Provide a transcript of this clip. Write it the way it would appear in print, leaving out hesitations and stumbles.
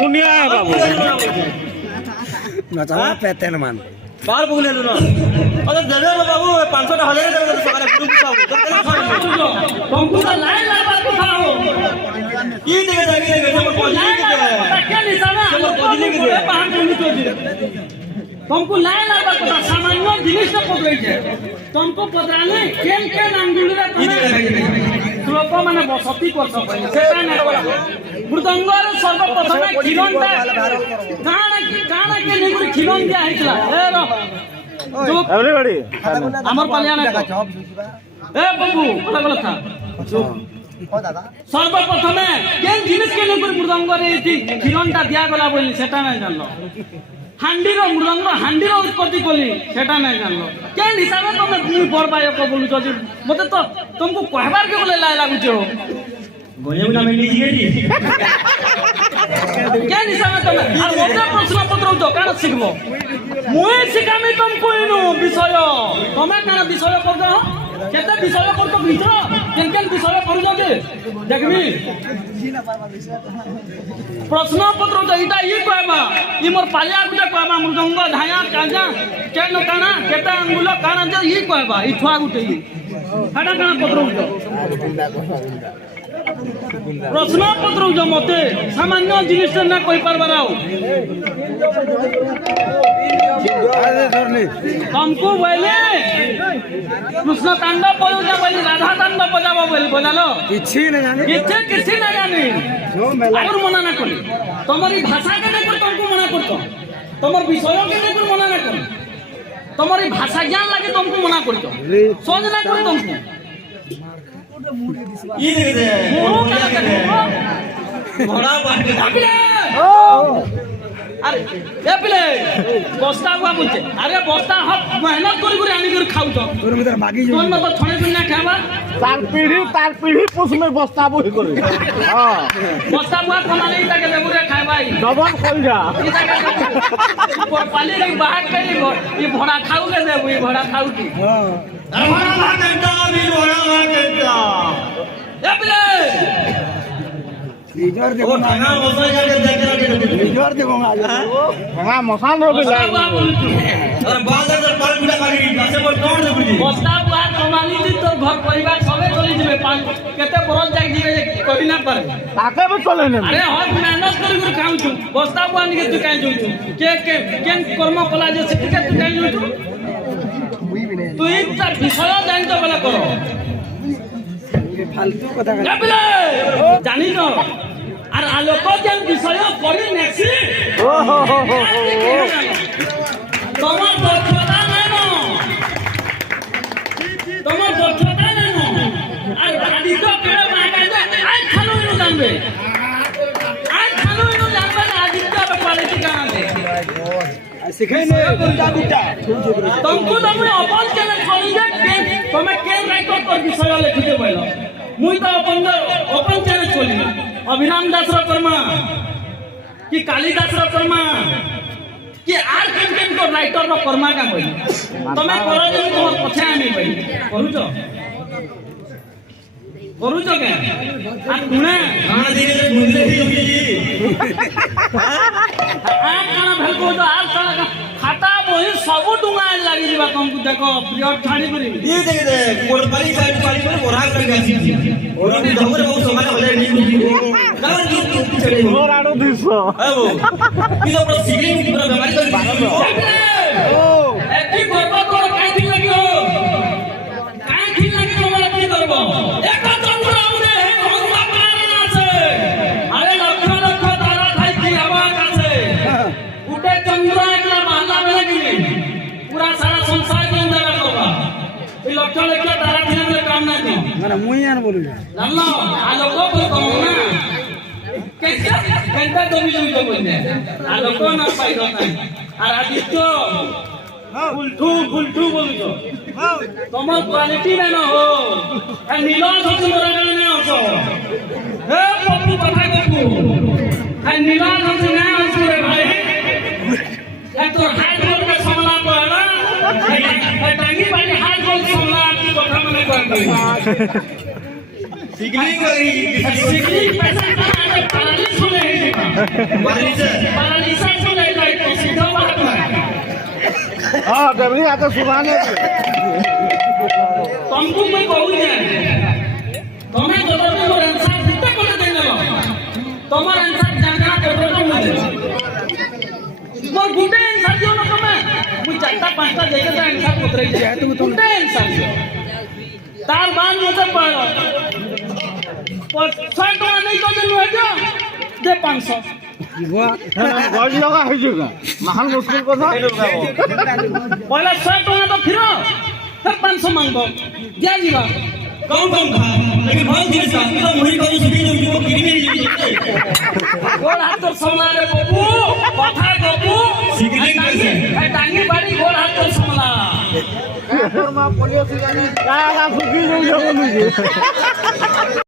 गुनिया है बाबू नचा पेतेन मान बाहर बुगले लो ना अरे दे दे बाबू 500 टा हले दे सकारे ग्रुप का तुमको तो लाइन लाइन बात को खाओ ये देखे जाके हम पहुंच गए क्या निशाना हम पहुंच गए पांच मिनट हो गए तुमको लाइन लाइन बात को सामान्य जिनिस तो पकड़ गए तुमको पकड़ाने केन केन अंगुली रे लोक माने बसती कर सब सेटा नै मृदंगर सर्वप्रथम खिलनटा काना के नेगुरी खिलन दिया हैतला ए रो एवरीबॉडी हमर कल्याण ए बाबू बोला बोला था ओ दादा सर्वप्रथम केन जिनिस के नेगुरी मृदंगर एठी खिलनटा दिया गला बोली सेटा नै जानलो हांडीरो मृदंग हांडीरो उत्पत्ति कोली सेटा नै जानलो केन हिसाबे तुम बरबाय को बोलु छ मते तो तुमको कहबार के बोले ला लागु छ गोले उना में लीजिए दी केन हिसाबे तुम आ मते प्रश्न पत्र तो कान सिखबो मुए सिखामी तुमको इनु विषय तमे कान विषय पढो केते विषय पढो भीतर केन केन विषय पढो जे देखबी प्रश्न पत्र तो इटा ई कहबा ई मोर पालिया गुटे कहबा मृदंग धाया काजा केन काना केता अंगुल काना जे ई कहबा ई ठुआ गुटे ई हाडा काना पत्र प्रश्न पत्र जो मते सामान्य जिनिस ना कहि परबाराओ हमको बोले कृष्ण तांडव बजा बोली राधा तांडव बजाबो बोली बोलालो किछि न जाने किछि न जाने और मना ना करी तमरी भाषा के देखो तुमको मना करतो तमर विषय के देखो मना ना करी तमरी भाषा ज्ञान लागे तुमको मना करतो सोच ना करी तुमको ये देख दे घोड़ा बाटे अबले अरे ए पिले बस्ता हुआ बुझे अरे बस्ता हम मेहनत करी करी आनी कर खाउ तो तोर भीतर मागी जो कोन मत छणे पिना खाबा तार पीढ़ी पुस में बस्ता बोही करे हां बस्ता हुआ कमाले इता के देबुरे खाय भाई डबल खोल जा इता के पर पाली रे बाहर के ई भड़ा खाऊ के देबु ई भड़ा खाऊ की हां भड़ा भागंता भी भड़ा भागंता ए पिले इधर देखो ना मसाला जाके देख इधर देखो आज हां मसान रो बिला अरे बाजार से पाल बिला करी कैसे पर कौन दे बुझी बस्ता बुआ कमाली दी तो घर परिवार सबे चली जिवे पांच केते बरस जाई जिवे करी ना पारे ताके भी चले ने अरे हम मेहनत करी कर खाऊ छु बस्ता बुआ निके तू काई जोउ छु के केन कर्म कला जे से के तू काई जोउ छु तू इतना विषय जान तो बला करो फालतू कथा जानी न আর আলোক যেন বিষয় পড়ি নেছি ओ हो তোমার দক্ষতা নাই ন তোমার দক্ষতা নাই ন আর আদিত্য কেড়ে মাগাই দে আই খালো ইনো জানবে না আদিত্য কোয়ালিটি কানা দে सिखाई ने गुंडा गुंडा तुमको तो मैं अपन चैनल खोली दे के तुम्हें केन राइटर पर विषय लिखते बोलो मुई तो अपन चैनल खोली अभिराम दास रो कर्मा कि कालिदास रो कर्मा कि आर केन को राइटर रो कर्मा का बोली तुम्हें करो जे तुम पछे आमी बोली करू छ के आ कुणे हां धीरे धीरे गुंडे ही आ काना भेल को तो आर साला खाता बोही सब डुंगा लागि जीवा तुमको देखो पीरियड छाड़ी करी ये देख दे कोरपाली साइड पाली पर बोरा कर गई और भी धमरे बहुत समय हो जाए नहीं गार जो चढ़े और आड़ो 200 ए वो कि तो पूरा सिगलिंग पूरा बीमारी कर ओ एकी करबो तो काई दिन लागि हो काई दिन लागि हमरा की करबो एक चंद्र आउने भगवा पार আছে আরে লক্ষ লক্ষ তারা খাই কি হওয়া আছে উঠে চন্দ্র একলা বাংলা বেলা গিয়ে पूरा सारा संसार के अंदर होगा ये लक्ष्य लक्ष्य तारा खेलने में काम नहीं दो माने मुई आन बोलू जानलो आलोको को कहू ना कैसे घंटा तो भी जो बोलते हैं आलोको ना पाइदो नहीं और आदित्य फुलठू बोलू जो তোমার क्वालिटी में ना हो ए नीला धस मोरा गाने में आसो हे पप्पू কথা কইবো ए नीला धस ना आसो रे भाई ए तो हाई बोल के समला पड़ा ए टांगी वाली हाई बोल समला आपकी কথা মনে করবে सिगलिंग पैसा पैरालिसिस होने पैरालिसिस होने का एक सीधा बात है हाँ डबली आते सुनाने तुमको मैं कहूँ तुम्हें जब भी मोर आंसर जितना कर देंगे तुम्हारा आंसर जाना कर दो मुझे मोर गुटे आंसर दियो ना तुम्हें मुझे चारटा पांचटा देके तो आंसर उतरे जाए तो गुटे आंसर दियो तार बांध मुझे पड़ो 100 टका नहीं तो दिन है दे 500 গজ লগা হয়েছে মাহান মুশকিল কথা पहले 100 टका तो फिर 500 मांगो दिया जीवा कौन कौन खा लेकिन बहुत दिन से तो मुही को सुधी जो को गिरी मेरी जी गोल हाथ तो समला रे बाबू कथा बाबू सिगरेट कैसे टांगी बाड़ी गोल हाथ तो समला মা পলিও জানি গা গা ফুকি যাই